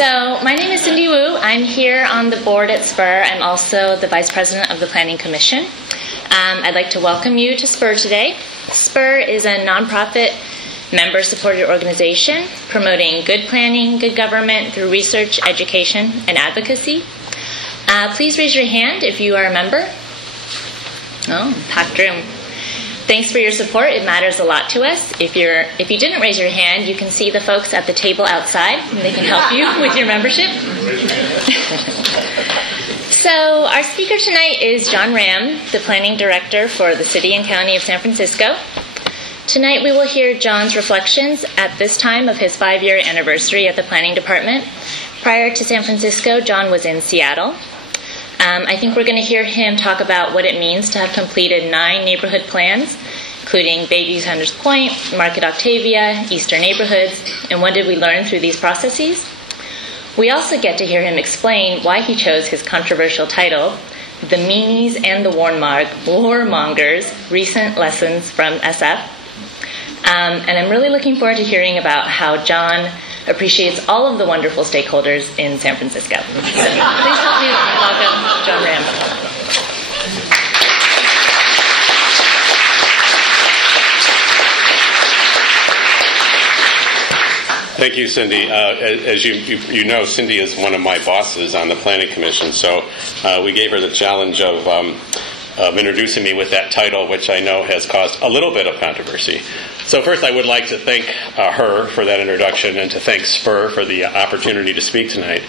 So my name is Cindy Wu. I'm here on the board at SPUR. I'm also the Vice President of the Planning Commission. I'd like to welcome you to SPUR today. SPUR is a nonprofit member-supported organization promoting good planning, good government through research, education, and advocacy. Please raise your hand if you are a member. Oh, packed room. Thanks for your support. It matters a lot to us. If you didn't raise your hand, you can see the folks at the table outside, and they can help you with your membership. So our speaker tonight is John Ram, the Planning Director for the City and County of San Francisco. Tonight we will hear John's reflections at this time of his 5-year anniversary at the Planning Department. Prior to San Francisco, John was in Seattle. I think we're going to hear him talk about what it means to have completed 9 neighborhood plans, including Bayview Hunters Point, Market Octavia, Eastern neighborhoods, and what did we learn through these processes. We also get to hear him explain why he chose his controversial title, The Meanies and the Warmongers, Recent Lessons from SF. And I'm really looking forward to hearing about how John appreciates all of the wonderful stakeholders in San Francisco. So please help me welcome John Ram. Thank you, Cindy. As you know, Cindy is one of my bosses on the Planning Commission, so we gave her the challenge of introducing me with that title, which I know has caused a little bit of controversy. So first, I would like to thank her for that introduction and to thank SPUR for the opportunity to speak tonight.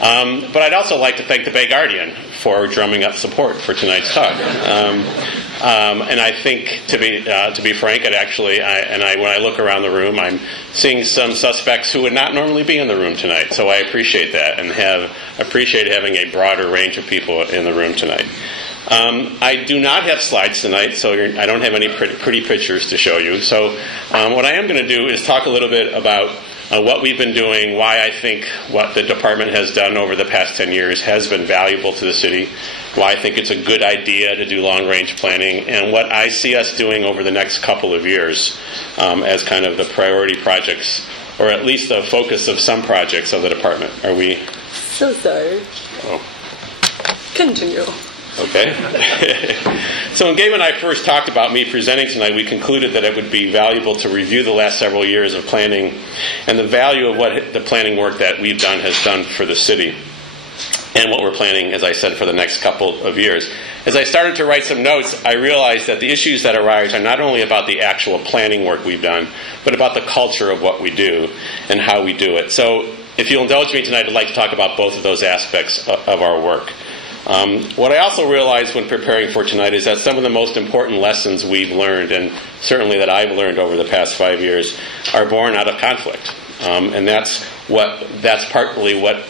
But I'd also like to thank the Bay Guardian for drumming up support for tonight's talk. And I think, to be frank, when I look around the room, I'm seeing some suspects who would not normally be in the room tonight. So I appreciate that and appreciate having a broader range of people in the room tonight. I do not have slides tonight, so I don't have any pretty pictures to show you. So what I am going to do is talk a little bit about what we've been doing, why I think what the department has done over the past 10 years has been valuable to the city, why I think it's a good idea to do long-range planning, and what I see us doing over the next couple of years as kind of the priority projects, or at least the focus of some projects of the department. Are we? So sorry. Oh. Continue. Okay. So when Gabe and I first talked about me presenting tonight, we concluded that it would be valuable to review the last several years of planning and the value of what the planning work that we've done has done for the city and what we're planning, as I said, for the next couple of years. As I started to write some notes, I realized that the issues that arise are not only about the actual planning work we've done, but about the culture of what we do and how we do it. So if you'll indulge me tonight, I'd like to talk about both of those aspects of our work. What I also realized when preparing for tonight is that some of the most important lessons we've learned, and certainly that I've learned over the past 5 years, are born out of conflict. And that's partly what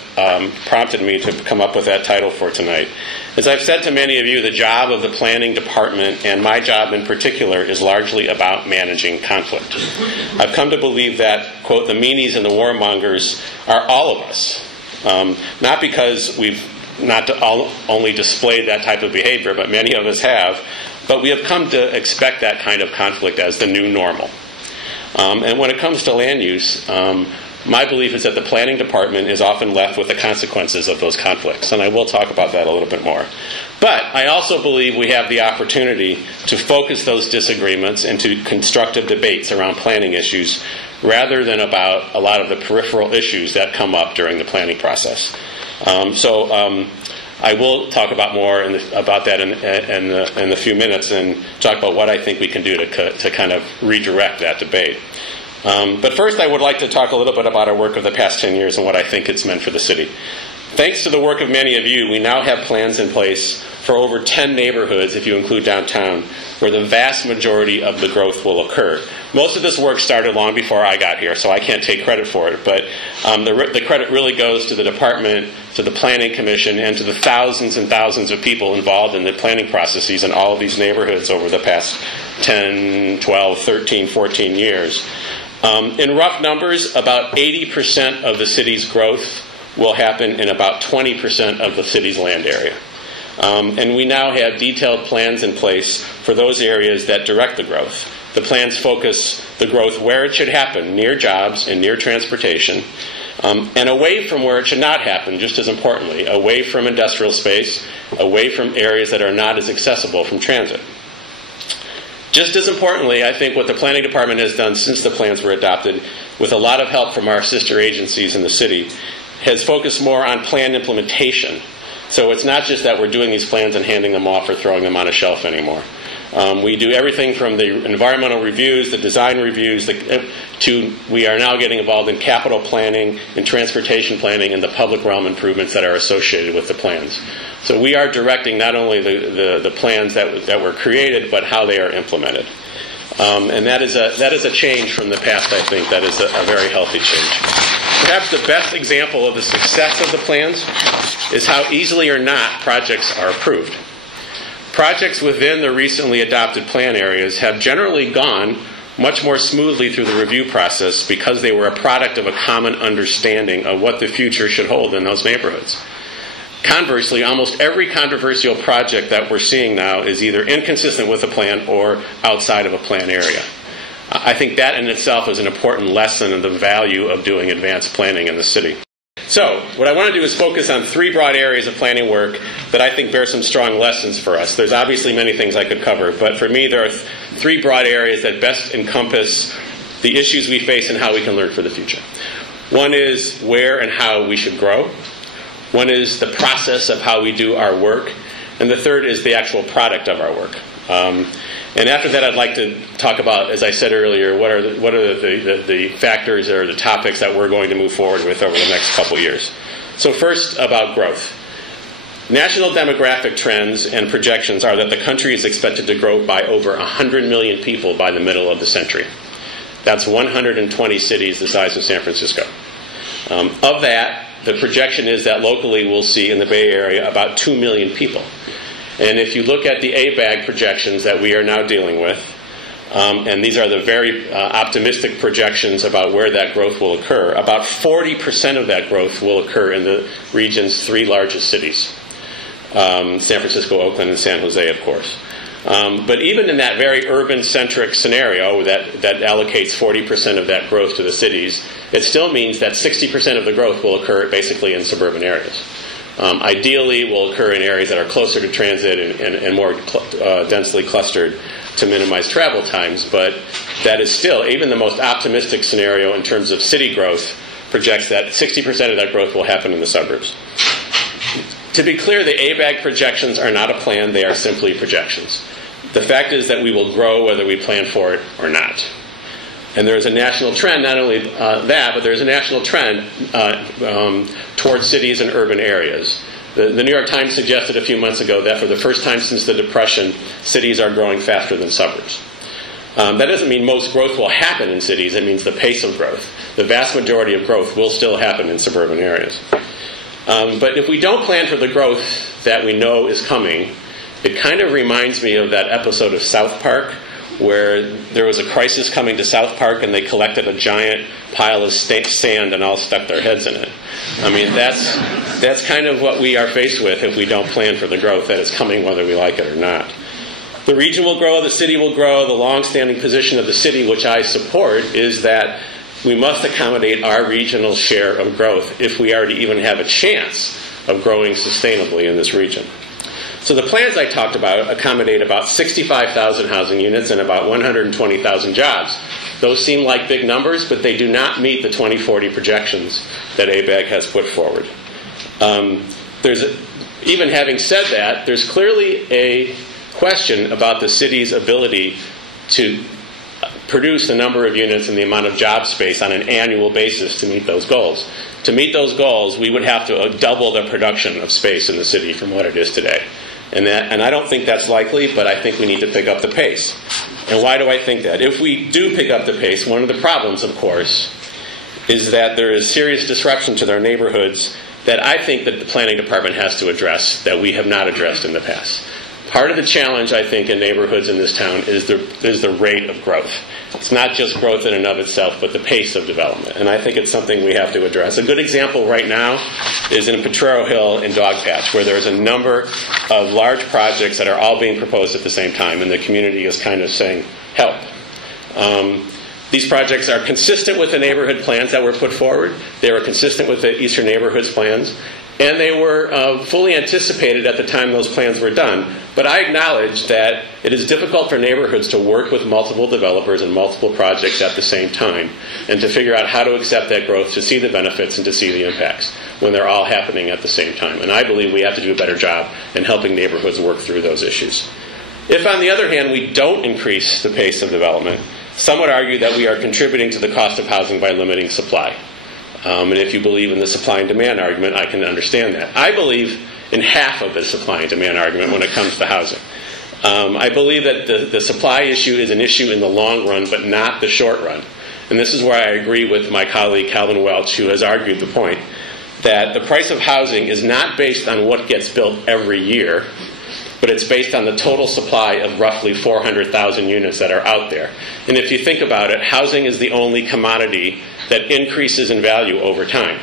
prompted me to come up with that title for tonight. As I've said to many of you, the job of the planning department, and my job in particular, is largely about managing conflict. I've come to believe that, quote, the meanies and the warmongers are all of us. Not because we've not only displayed that type of behavior, but many of us have, but we have come to expect that kind of conflict as the new normal. And when it comes to land use, my belief is that the planning department is often left with the consequences of those conflicts, and I will talk about that a little bit more. But I also believe we have the opportunity to focus those disagreements into constructive debates around planning issues rather than about a lot of the peripheral issues that come up during the planning process. I will talk about more about that in a few minutes and talk about what I think we can do to kind of redirect that debate. But first, I would like to talk a little bit about our work of the past 10 years and what I think it's meant for the city. Thanks to the work of many of you, we now have plans in place for over 10 neighborhoods, if you include downtown, where the vast majority of the growth will occur. Most of this work started long before I got here, so I can't take credit for it. But the credit really goes to the department, to the Planning Commission, and to the thousands and thousands of people involved in the planning processes in all of these neighborhoods over the past 10, 12, 13, 14 years. In rough numbers, about 80% of the city's growth will happen in about 20% of the city's land area. And we now have detailed plans in place for those areas that direct the growth. The plans focus the growth where it should happen, near jobs and near transportation. and away from where it should not happen, just as importantly, away from industrial space, away from areas that are not as accessible from transit. Just as importantly, I think what the planning department has done since the plans were adopted, with a lot of help from our sister agencies in the city, has focused more on plan implementation. So it's not just that we're doing these plans and handing them off or throwing them on a shelf anymore. We do everything from the environmental reviews, the design reviews, to we are now getting involved in capital planning, in transportation planning, and the public realm improvements that are associated with the plans. So we are directing not only the plans that were created, but how they are implemented. And that is a change from the past, I think. That is a very healthy change. Perhaps the best example of the success of the plans is how easily or not projects are approved. Projects within the recently adopted plan areas have generally gone much more smoothly through the review process because they were a product of a common understanding of what the future should hold in those neighborhoods. Conversely, almost every controversial project that we're seeing now is either inconsistent with a plan or outside of a plan area. I think that in itself is an important lesson of the value of doing advanced planning in the city. So, what I want to do is focus on three broad areas of planning work that I think bear some strong lessons for us. There's obviously many things I could cover, but for me there are three broad areas that best encompass the issues we face and how we can learn for the future. One is where and how we should grow. One is the process of how we do our work. And the third is the actual product of our work. And after that, I'd like to talk about, as I said earlier, what are the factors or the topics that we're going to move forward with over the next couple years. So first, about growth. National demographic trends and projections are that the country is expected to grow by over 100 million people by the middle of the century. That's 120 cities the size of San Francisco. Of that, the projection is that locally we'll see in the Bay Area about 2 million people. And if you look at the ABAG projections that we are now dealing with, and these are the very optimistic projections about where that growth will occur, about 40% of that growth will occur in the region's three largest cities, San Francisco, Oakland, and San Jose, of course. But even in that very urban-centric scenario that allocates 40% of that growth to the cities, it still means that 60% of the growth will occur basically in suburban areas. Ideally, will occur in areas that are closer to transit and more densely clustered to minimize travel times, but that is still, even the most optimistic scenario in terms of city growth, projects that 60% of that growth will happen in the suburbs. To be clear, the ABAG projections are not a plan, they are simply projections. The fact is that we will grow whether we plan for it or not. And there is a national trend, not only that, but there is a national trend towards cities and urban areas. The New York Times suggested a few months ago that for the first time since the Depression, cities are growing faster than suburbs. That doesn't mean most growth will happen in cities, it means the pace of growth. The vast majority of growth will still happen in suburban areas. But if we don't plan for the growth that we know is coming, it kind of reminds me of that episode of South Park where there was a crisis coming to South Park and they collected a giant pile of sand and all stuck their heads in it. I mean, that's kind of what we are faced with if we don't plan for the growth that is coming whether we like it or not. The region will grow, the city will grow. The long-standing position of the city, which I support, is that we must accommodate our regional share of growth if we are to even have a chance of growing sustainably in this region. So the plans I talked about accommodate about 65,000 housing units and about 120,000 jobs. Those seem like big numbers, but they do not meet the 2040 projections that ABAG has put forward. Even having said that, there's clearly a question about the city's ability to produce the number of units and the amount of job space on an annual basis to meet those goals. To meet those goals, we would have to double the production of space in the city from what it is today. And I don't think that's likely, but I think we need to pick up the pace. And why do I think that? If we do pick up the pace, one of the problems, of course, is that there is serious disruption to their neighborhoods that I think that the planning department has to address that we have not addressed in the past. Part of the challenge, I think, in neighborhoods in this town is the rate of growth. It's not just growth in and of itself, but the pace of development. And I think it's something we have to address. A good example right now is in Potrero Hill in Dogpatch, where there's a number of large projects that are all being proposed at the same time, and the community is kind of saying, help. These projects are consistent with the neighborhood plans that were put forward. They were consistent with the Eastern Neighborhoods plans. And they were fully anticipated at the time those plans were done. But I acknowledge that it is difficult for neighborhoods to work with multiple developers and multiple projects at the same time, and to figure out how to accept that growth, to see the benefits and to see the impacts when they're all happening at the same time. And I believe we have to do a better job in helping neighborhoods work through those issues. If, on the other hand, we don't increase the pace of development, some would argue that we are contributing to the cost of housing by limiting supply. And if you believe in the supply and demand argument, I can understand that. I believe in half of the supply and demand argument when it comes to housing. I believe that the supply issue is an issue in the long run, but not the short run. And this is where I agree with my colleague Calvin Welch, who has argued the point that the price of housing is not based on what gets built every year, but it's based on the total supply of roughly 400,000 units that are out there. And if you think about it, housing is the only commodity that increases in value over time.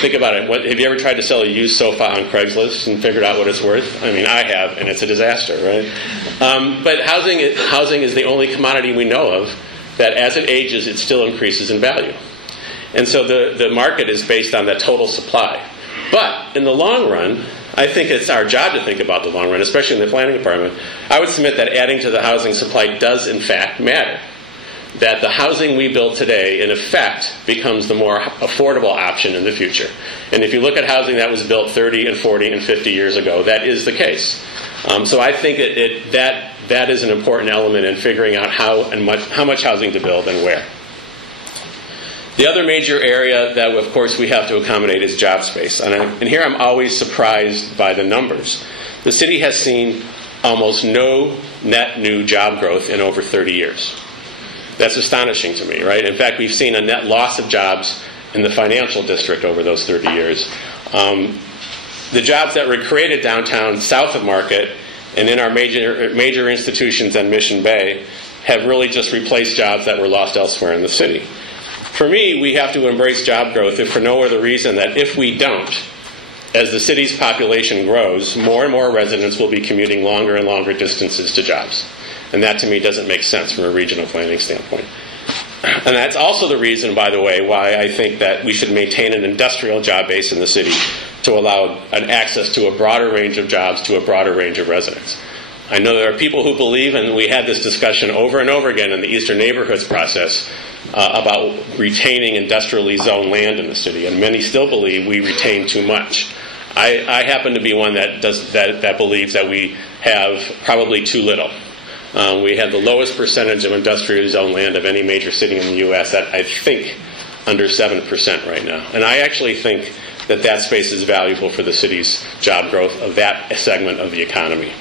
Think about it. Have you ever tried to sell a used sofa on Craigslist and figured out what it's worth? I mean, I have, and it's a disaster, right? But housing is the only commodity we know of that as it ages, it still increases in value. And so the market is based on that total supply. But in the long run, I think it's our job to think about the long run, especially in the planning department. I would submit that adding to the housing supply does, in fact, matter. That the housing we build today, in effect, becomes the more affordable option in the future. And if you look at housing that was built 30 and 40 and 50 years ago, that is the case. So I think that is an important element in figuring out how much housing to build and where. The other major area that, of course, we have to accommodate is job space. And here I'm always surprised by the numbers. The city has seen almost no net new job growth in over 30 years. That's astonishing to me, right? In fact, we've seen a net loss of jobs in the financial district over those 30 years. The jobs that were created downtown south of Market and in our major institutions and Mission Bay have really just replaced jobs that were lost elsewhere in the city. For me, we have to embrace job growth if for no other reason that if we don't, as the city's population grows, more and more residents will be commuting longer and longer distances to jobs. And that, to me, doesn't make sense from a regional planning standpoint. And that's also the reason, by the way, why I think that we should maintain an industrial job base in the city to allow an access to a broader range of jobs to a broader range of residents. I know there are people who believe, and we had this discussion over and over again in the Eastern Neighborhoods process, about retaining industrially zoned land in the city, and many still believe we retain too much. I happen to be one that believes that we have probably too little. We have the lowest percentage of industrially zoned land of any major city in the U.S. at, I think, under 7% right now. And I actually think that space is valuable for the city's job growth of that segment of the economy.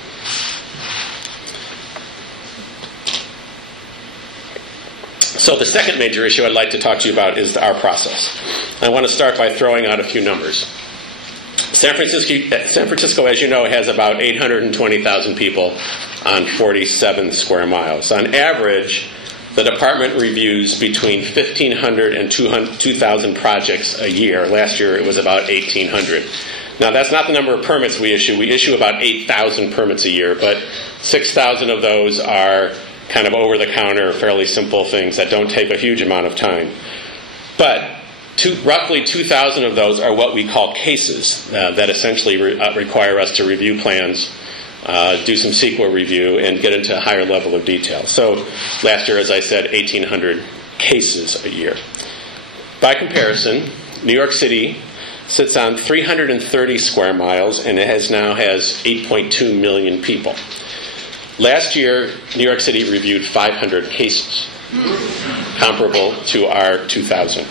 So the second major issue I'd like to talk to you about is our process. I want to start by throwing out a few numbers. San Francisco, as you know, has about 820,000 people on 47 square miles. On average, the department reviews between 1,500 and 2,000 projects a year. Last year, it was about 1,800. Now, that's not the number of permits we issue. We issue about 8,000 permits a year, but 6,000 of those are kind of over-the-counter, fairly simple things that don't take a huge amount of time. But roughly 2,000 of those are what we call cases that essentially require us to review plans, do some CEQA review, and get into a higher level of detail. So last year, as I said, 1,800 cases a year. By comparison, New York City sits on 330 square miles, and it now has 8.2 million people. Last year, New York City reviewed 500 cases, comparable to our 2,000.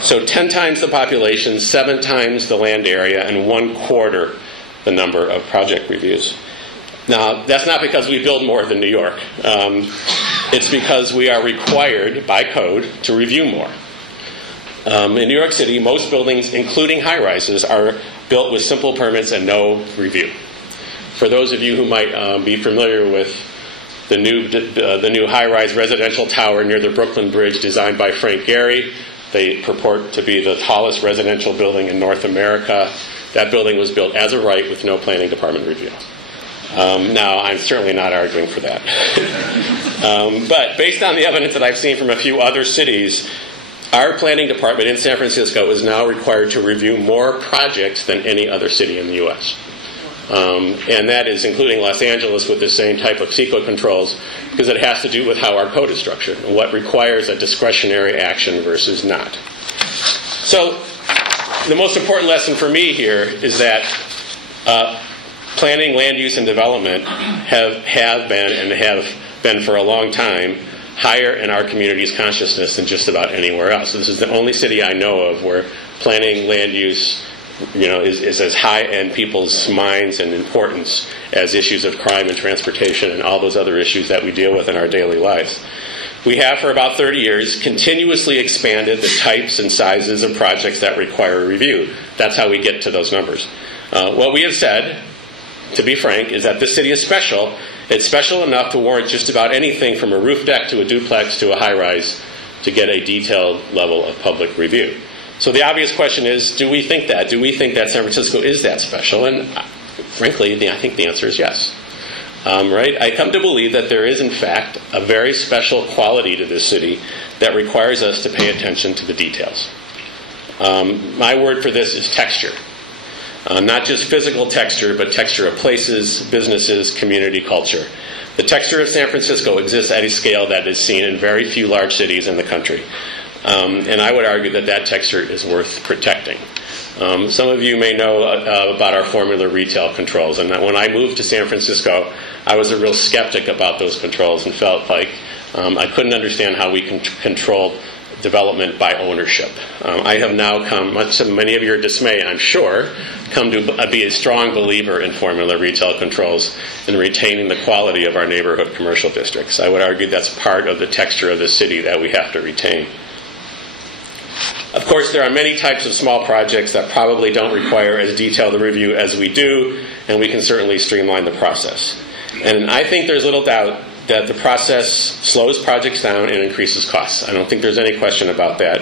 So 10 times the population, 7 times the land area, and 1/4 the number of project reviews. Now, that's not because we build more than New York. It's because we are required by code to review more. In New York City, most buildings, including high-rises, are built with simple permits and no review. For those of you who might be familiar with the new high-rise residential tower near the Brooklyn Bridge designed by Frank Gehry, they purport to be the tallest residential building in North America. That building was built as a right with no planning department review. Now, I'm certainly not arguing for that. But based on the evidence that I've seen from a few other cities, our planning department in San Francisco is now required to review more projects than any other city in the U.S. And that is including Los Angeles with the same type of CEQA controls, because it has to do with how our code is structured and what requires a discretionary action versus not. So the most important lesson for me here is that planning, land use, and development have been and have been for a long time higher in our community's consciousness than just about anywhere else. This is the only city I know of where planning, land use, is as high in people's minds and importance as issues of crime and transportation and all those other issues that we deal with in our daily lives. We have, for about 30 years, continuously expanded the types and sizes of projects that require a review. That's how we get to those numbers. What we have said, to be frank, is that this city is special. It's special enough to warrant just about anything from a roof deck to a duplex to a high-rise to get a detailed level of public review. So the obvious question is, do we think that? Do we think that San Francisco is that special? And frankly, I think the answer is yes. Right? I come to believe that there is, in fact, a very special quality to this city that requires us to pay attention to the details. My word for this is texture. Not just physical texture, but texture of places, businesses, community, culture. The texture of San Francisco exists at a scale that is seen in very few large cities in the country. And I would argue that that texture is worth protecting. Some of you may know about our formula retail controls. And when I moved to San Francisco, I was a real skeptic about those controls and felt like I couldn't understand how we can control development by ownership. I have now come, much to many of your dismay, I'm sure, come to be a strong believer in formula retail controls and retaining the quality of our neighborhood commercial districts. I would argue that's part of the texture of the city that we have to retain. Of course, there are many types of small projects that probably don't require as detailed a review as we do, and we can certainly streamline the process. And I think there's little doubt that the process slows projects down and increases costs. I don't think there's any question about that.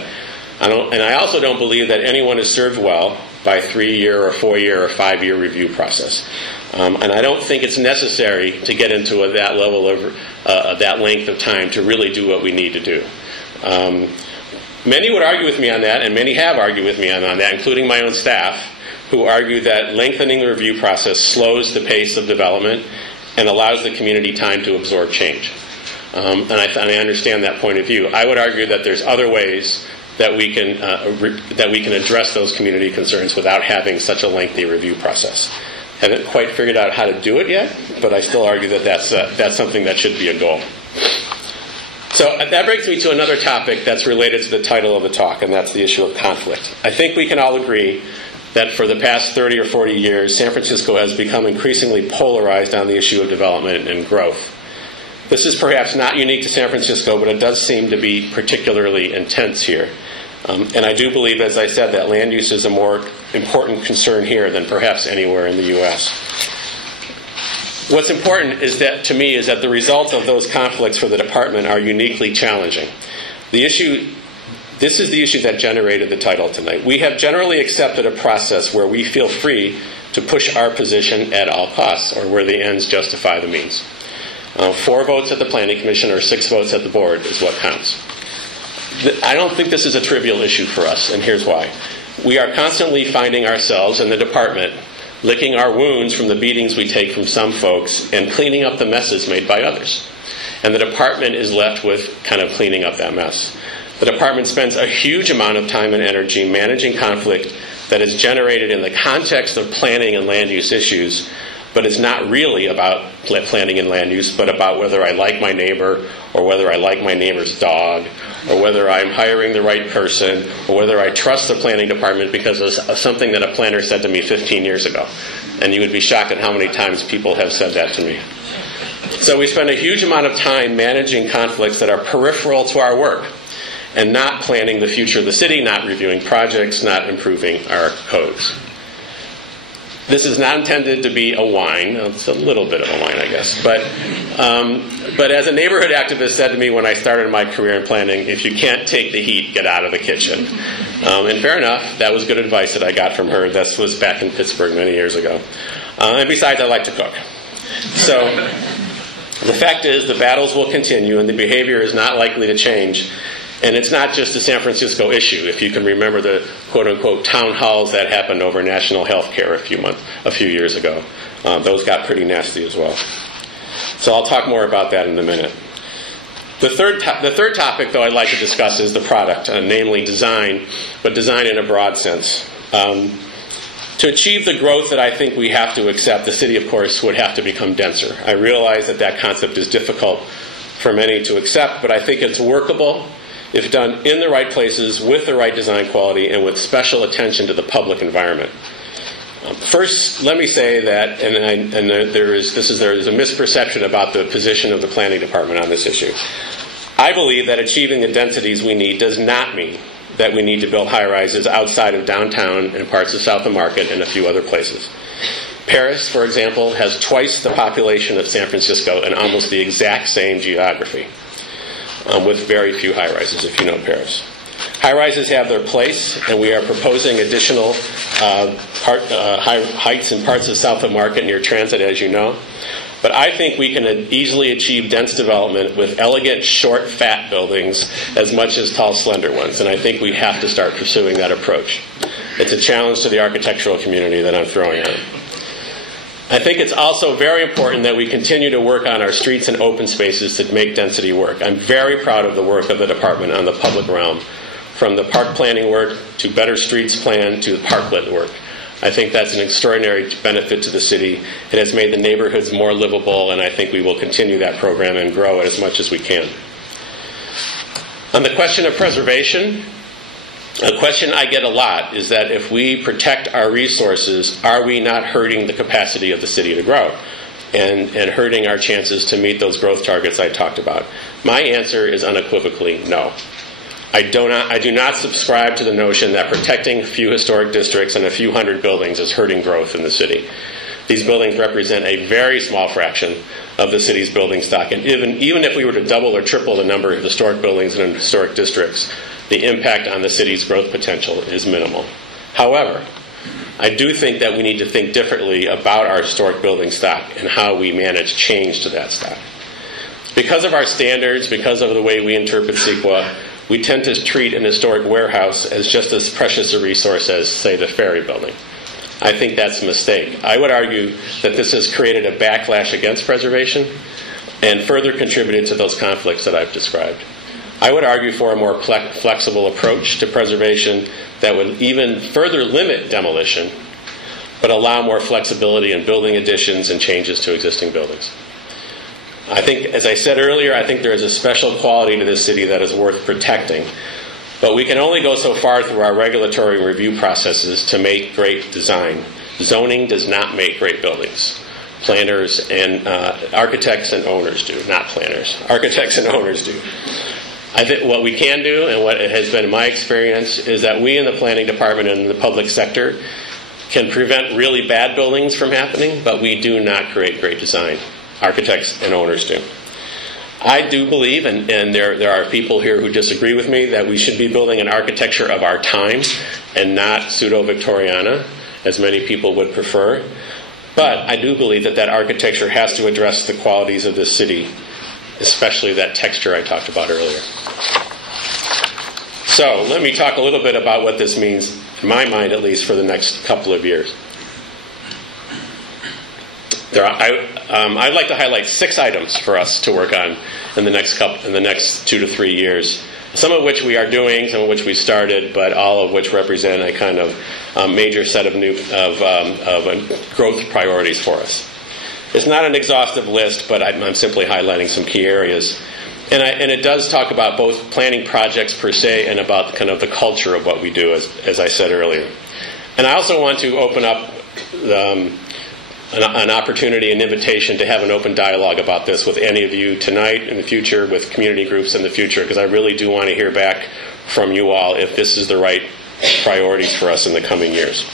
And I also don't believe that anyone is served well by a 3-year or 4-year or 5-year review process. And I don't think it's necessary to get into that level of that length of time to really do what we need to do. Many would argue with me on that, and many have argued with me on that, including my own staff, who argue that lengthening the review process slows the pace of development and allows the community time to absorb change. And I understand that point of view. I would argue that there's other ways that we can address those community concerns without having such a lengthy review process. Haven't quite figured out how to do it yet, but I still argue that that's something that should be a goal. So that brings me to another topic that's related to the title of the talk, and that's the issue of conflict. I think we can all agree that for the past 30 or 40 years, San Francisco has become increasingly polarized on the issue of development and growth. This is perhaps not unique to San Francisco, but it does seem to be particularly intense here. And I do believe, as I said, that land use is a more important concern here than perhaps anywhere in the U.S. What's important is that, to me, is that the results of those conflicts for the department are uniquely challenging. This is the issue that generated the title tonight. We have generally accepted a process where we feel free to push our position at all costs, or where the ends justify the means. 4 votes at the Planning Commission or 6 votes at the board is what counts. I don't think this is a trivial issue for us, and here's why. We are constantly finding ourselves in the department licking our wounds from the beatings we take from some folks and cleaning up the messes made by others. And the department is left with kind of cleaning up that mess. The department spends a huge amount of time and energy managing conflict that is generated in the context of planning and land use issues, but it's not really about planning and land use, but about whether I like my neighbor, or whether I like my neighbor's dog, or whether I'm hiring the right person, or whether I trust the planning department because of something that a planner said to me 15 years ago. And you would be shocked at how many times people have said that to me. So we spend a huge amount of time managing conflicts that are peripheral to our work, and not planning the future of the city, not reviewing projects, not improving our codes. This is not intended to be a whine. It's a little bit of a whine, I guess. But as a neighborhood activist said to me when I started my career in planning, if you can't take the heat, get out of the kitchen. And fair enough, that was good advice that I got from her. This was back in Pittsburgh many years ago. And besides, I like to cook. So the fact is the battles will continue and the behavior is not likely to change. And it's not just a San Francisco issue. If you can remember the quote-unquote town halls that happened over national health care a few years ago. Those got pretty nasty as well. So I'll talk more about that in a minute. The third topic, though, I'd like to discuss is the product, namely design, but design in a broad sense. To achieve the growth that I think we have to accept, the city, of course, would have to become denser. I realize that that concept is difficult for many to accept, but I think it's workable if done in the right places, with the right design quality, and with special attention to the public environment. First, let me say that, there is a misperception about the position of the planning department on this issue. I believe that achieving the densities we need does not mean that we need to build high-rises outside of downtown and parts of South of Market and a few other places. Paris, for example, has twice the population of San Francisco and almost the exact same geography, with very few high-rises, if you know Paris. High-rises have their place, and we are proposing additional heights in parts of South of Market near Transit, as you know. But I think we can easily achieve dense development with elegant, short, fat buildings as much as tall, slender ones. And I think we have to start pursuing that approach. It's a challenge to the architectural community that I'm throwing out. I think it's also very important that we continue to work on our streets and open spaces to make density work. I'm very proud of the work of the department on the public realm, from the park planning work to better streets plan to the parklet work. I think that's an extraordinary benefit to the city. It has made the neighborhoods more livable, and I think we will continue that program and grow it as much as we can. On the question of preservation, a question I get a lot is that if we protect our resources, are we not hurting the capacity of the city to grow and hurting our chances to meet those growth targets I talked about? My answer is unequivocally no. I do not subscribe to the notion that protecting a few historic districts and a few hundred buildings is hurting growth in the city. These buildings represent a very small fraction of the city's building stock, and even if we were to double or triple the number of historic buildings in historic districts, the impact on the city's growth potential is minimal. However, I do think that we need to think differently about our historic building stock and how we manage change to that stock. Because of our standards, because of the way we interpret CEQA, we tend to treat an historic warehouse as just as precious a resource as, say, the ferry building. I think that's a mistake. I would argue that this has created a backlash against preservation and further contributed to those conflicts that I've described. I would argue for a more flexible approach to preservation that would even further limit demolition, but allow more flexibility in building additions and changes to existing buildings. I think, as I said earlier, I think there is a special quality to this city that is worth protecting. But we can only go so far through our regulatory review processes to make great design. Zoning does not make great buildings. Planners and architects and owners do, not planners. Architects and owners do. I think what we can do, and what has been my experience, is that we in the planning department and in the public sector can prevent really bad buildings from happening, but we do not create great design. Architects and owners do. I do believe, and there are people here who disagree with me, that we should be building an architecture of our time and not pseudo-Victoriana, as many people would prefer. But I do believe that that architecture has to address the qualities of this city, especially that texture I talked about earlier. So let me talk a little bit about what this means, in my mind at least, for the next couple of years. I'd like to highlight 6 items for us to work on in the next 2 to 3 years. Some of which we are doing, some of which we started, but all of which represent a kind of major set of growth priorities for us. It's not an exhaustive list, but I'm simply highlighting some key areas. And it does talk about both planning projects per se and about kind of the culture of what we do, as I said earlier. And I also want to open up an opportunity, an invitation to have an open dialogue about this with any of you tonight, in the future, with community groups in the future, because I really do want to hear back from you all if this is the right priorities for us in the coming years.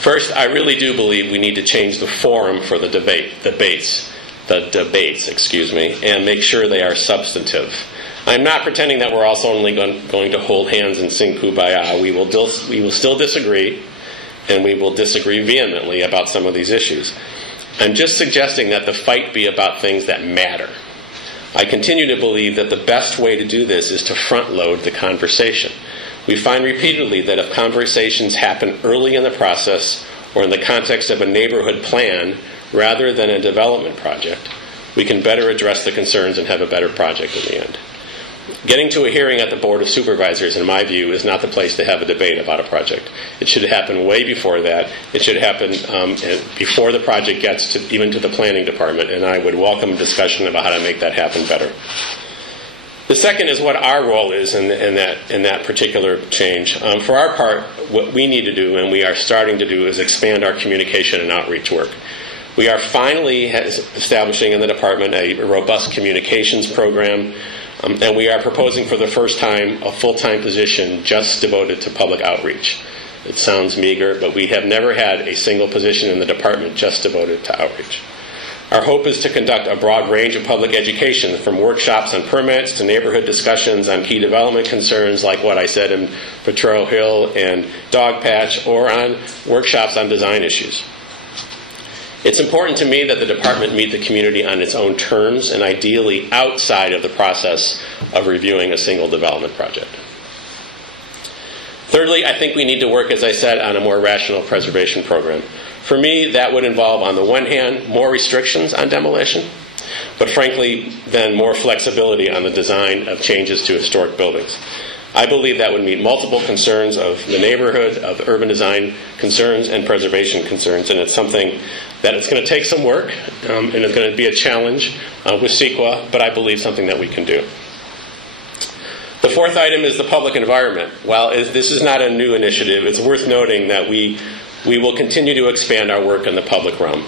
First, I really do believe we need to change the forum for the debates, and make sure they are substantive. I'm not pretending that we're also only going to hold hands and sing Kumbaya. We will still disagree, and we will disagree vehemently about some of these issues. I'm just suggesting that the fight be about things that matter. I continue to believe that the best way to do this is to front-load the conversation. We find repeatedly that if conversations happen early in the process or in the context of a neighborhood plan rather than a development project, we can better address the concerns and have a better project in the end. Getting to a hearing at the Board of Supervisors, in my view, is not the place to have a debate about a project. It should happen way before that. It should happen before the project gets even to the planning department, and I would welcome a discussion about how to make that happen better. The second is what our role is in that particular change. For our part, what we need to do, and we are starting to do, is expand our communication and outreach work. We are finally establishing in the department a robust communications program, and we are proposing for the first time a full-time position just devoted to public outreach. It sounds meager, but we have never had a single position in the department just devoted to outreach. Our hope is to conduct a broad range of public education, from workshops on permits to neighborhood discussions on key development concerns like what I said in Potrero Hill and Dog Patch, or on workshops on design issues. It's important to me that the department meet the community on its own terms and ideally outside of the process of reviewing a single development project. Thirdly, I think we need to work, as I said, on a more rational preservation program. For me, that would involve, on the one hand, more restrictions on demolition, but frankly, then more flexibility on the design of changes to historic buildings. I believe that would meet multiple concerns of the neighborhood, of urban design concerns, and preservation concerns, and it's something that it's going to take some work, and it's going to be a challenge with CEQA, but I believe something that we can do. The fourth item is the public environment. While this is not a new initiative, it's worth noting that we will continue to expand our work in the public realm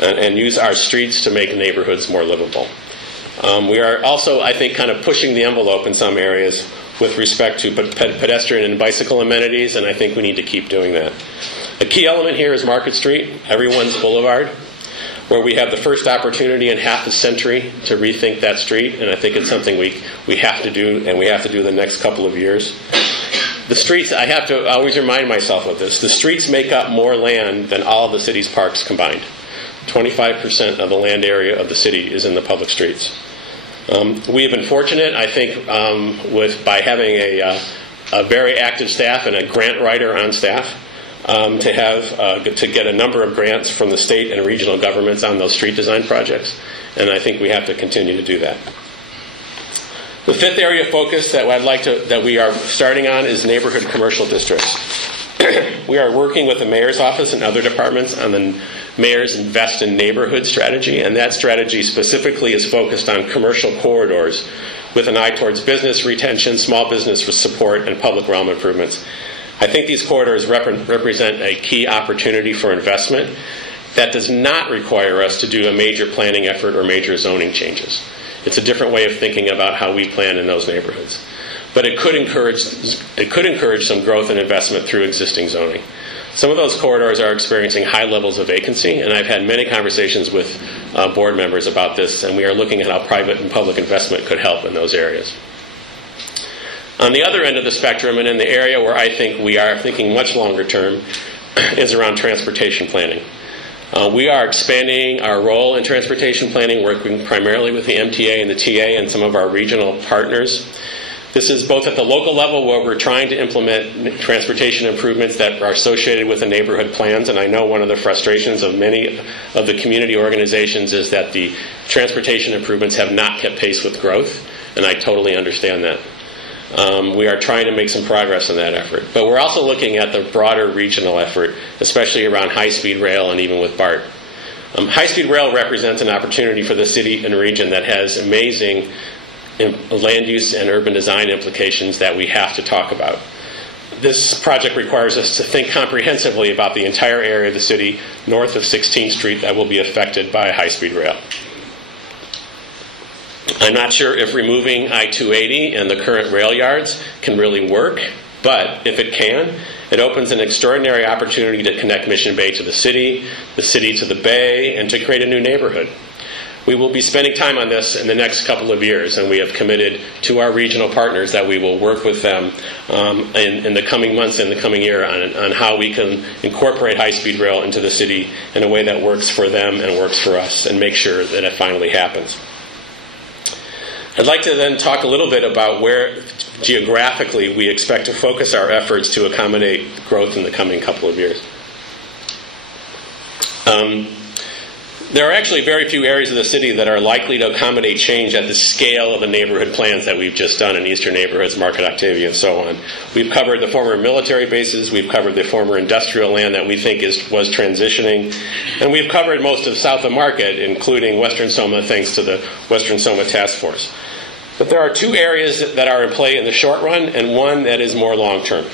and use our streets to make neighborhoods more livable. We are also, I think, kind of pushing the envelope in some areas with respect to pedestrian and bicycle amenities, and I think we need to keep doing that. A key element here is Market Street, everyone's boulevard, where we have the first opportunity in half a century to rethink that street, and I think it's something we have to do, and we have to do the next couple of years. The streets, I have to always remind myself of this, the streets make up more land than all of the city's parks combined. 25% of the land area of the city is in the public streets. We have been fortunate, I think, by having a very active staff and a grant writer on staff, to get a number of grants from the state and regional governments on those street design projects, and I think we have to continue to do that. The fifth area of focus that we are starting on is neighborhood commercial districts. We are working with the mayor's office and other departments on the mayor's Invest in Neighborhood strategy, and that strategy specifically is focused on commercial corridors with an eye towards business retention, small business support, and public realm improvements. I think these corridors represent a key opportunity for investment that does not require us to do a major planning effort or major zoning changes. It's a different way of thinking about how we plan in those neighborhoods. But it could encourage some growth and investment through existing zoning. Some of those corridors are experiencing high levels of vacancy, and I've had many conversations with board members about this, and we are looking at how private and public investment could help in those areas. On the other end of the spectrum, and in the area where I think we are thinking much longer term, is around transportation planning. We are expanding our role in transportation planning, working primarily with the MTA and the TA and some of our regional partners. This is both at the local level, where we're trying to implement transportation improvements that are associated with the neighborhood plans, and I know one of the frustrations of many of the community organizations is that the transportation improvements have not kept pace with growth, and I totally understand that. We are trying to make some progress in that effort. But we're also looking at the broader regional effort, especially around high-speed rail and even with BART. High-speed rail represents an opportunity for the city and region that has amazing land use and urban design implications that we have to talk about. This project requires us to think comprehensively about the entire area of the city north of 16th Street that will be affected by high-speed rail. I'm not sure if removing I-280 and the current rail yards can really work, but if it can, it opens an extraordinary opportunity to connect Mission Bay to the city to the bay, and to create a new neighborhood. We will be spending time on this in the next couple of years, and we have committed to our regional partners that we will work with them in the coming months and the coming year on how we can incorporate high-speed rail into the city in a way that works for them and works for us, and make sure that it finally happens. I'd like to then talk a little bit about where geographically we expect to focus our efforts to accommodate growth in the coming couple of years. There are actually very few areas of the city that are likely to accommodate change at the scale of the neighborhood plans that we've just done in Eastern Neighborhoods, Market Octavia, and so on. We've covered the former military bases, we've covered the former industrial land that we think was transitioning, and we've covered most of south of Market, including Western Soma, thanks to the Western Soma Task Force. But there are two areas that are in play in the short run, and one that is more long-term.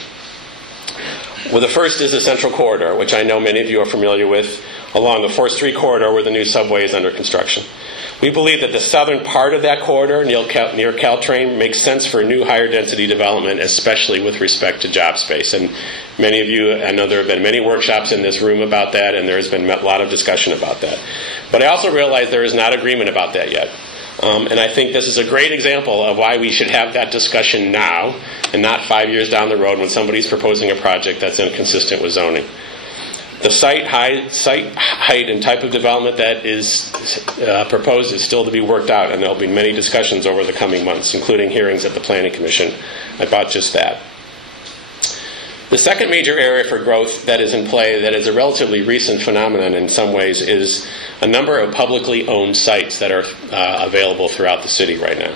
Well, the first is the Central Corridor, which I know many of you are familiar with, along the 4th Street corridor where the new subway is under construction. We believe that the southern part of that corridor near Caltrain makes sense for new higher density development, especially with respect to job space. And many of you, I know there have been many workshops in this room about that, and there has been a lot of discussion about that. But I also realize there is not agreement about that yet. And I think this is a great example of why we should have that discussion now and not 5 years down the road when somebody's proposing a project that's inconsistent with zoning. The site height and type of development that is proposed is still to be worked out, and there will be many discussions over the coming months, including hearings at the Planning Commission about just that. The second major area for growth that is in play, that is a relatively recent phenomenon in some ways, is a number of publicly owned sites that are available throughout the city right now.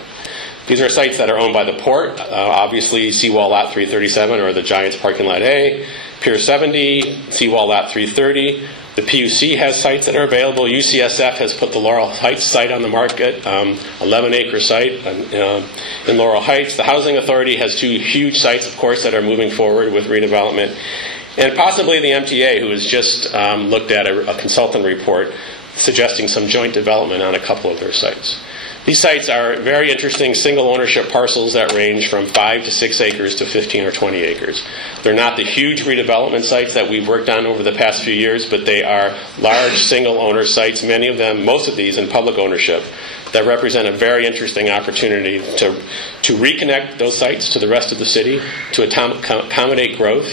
These are sites that are owned by the port, obviously Seawall Lot 337 or the Giants Parking Lot A, Pier 70, Seawall Lot 330. The PUC has sites that are available. UCSF has put the Laurel Heights site on the market, 11-acre site in Laurel Heights. The Housing Authority has two huge sites, of course, that are moving forward with redevelopment. And possibly the MTA, who has just looked at a consultant report suggesting some joint development on a couple of their sites. These sites are very interesting single ownership parcels that range from 5 to 6 acres to 15 or 20 acres. They're not the huge redevelopment sites that we've worked on over the past few years, but they are large single owner sites, many of them, most of these in public ownership, that represent a very interesting opportunity to reconnect those sites to the rest of the city, to accommodate growth,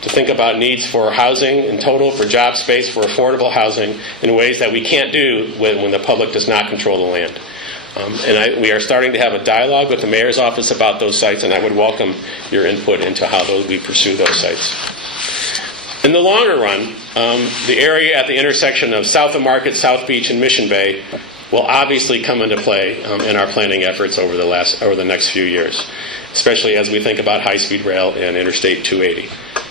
to think about needs for housing in total, for job space, for affordable housing in ways that we can't do when the public does not control the land. We are starting to have a dialogue with the mayor's office about those sites, and I would welcome your input into how we pursue those sites. In the longer run, the area at the intersection of South of Market, South Beach, and Mission Bay will obviously come into play in our planning efforts over the next few years, especially as we think about high-speed rail and Interstate 280.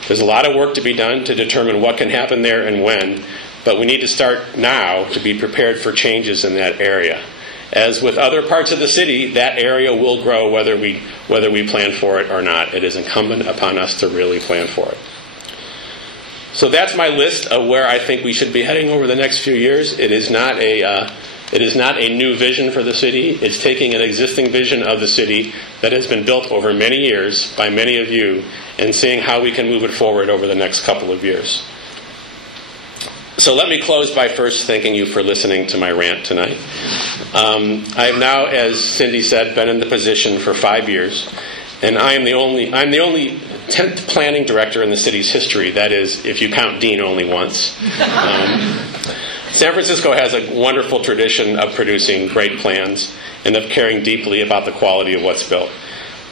There's a lot of work to be done to determine what can happen there and when, but we need to start now to be prepared for changes in that area. As with other parts of the city, that area will grow whether we plan for it or not. It is incumbent upon us to really plan for it. So that's my list of where I think we should be heading over the next few years. It is not a new vision for the city. It's taking an existing vision of the city that has been built over many years by many of you and seeing how we can move it forward over the next couple of years. So let me close by first thanking you for listening to my rant tonight. I have now, as Cindy said, been in the position for 5 years, and I'm the only 10th planning director in the city's history. That is, if you count Dean only once. San Francisco has a wonderful tradition of producing great plans and of caring deeply about the quality of what's built.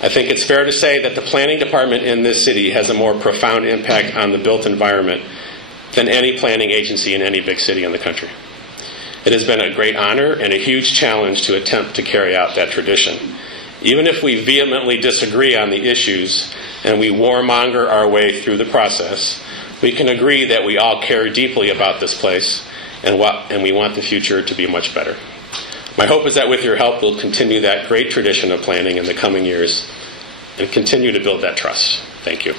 I think it's fair to say that the planning department in this city has a more profound impact on the built environment than any planning agency in any big city in the country. It has been a great honor and a huge challenge to attempt to carry out that tradition. Even if we vehemently disagree on the issues and we warmonger our way through the process, we can agree that we all care deeply about this place and we want the future to be much better. My hope is that with your help, we'll continue that great tradition of planning in the coming years and continue to build that trust. Thank you.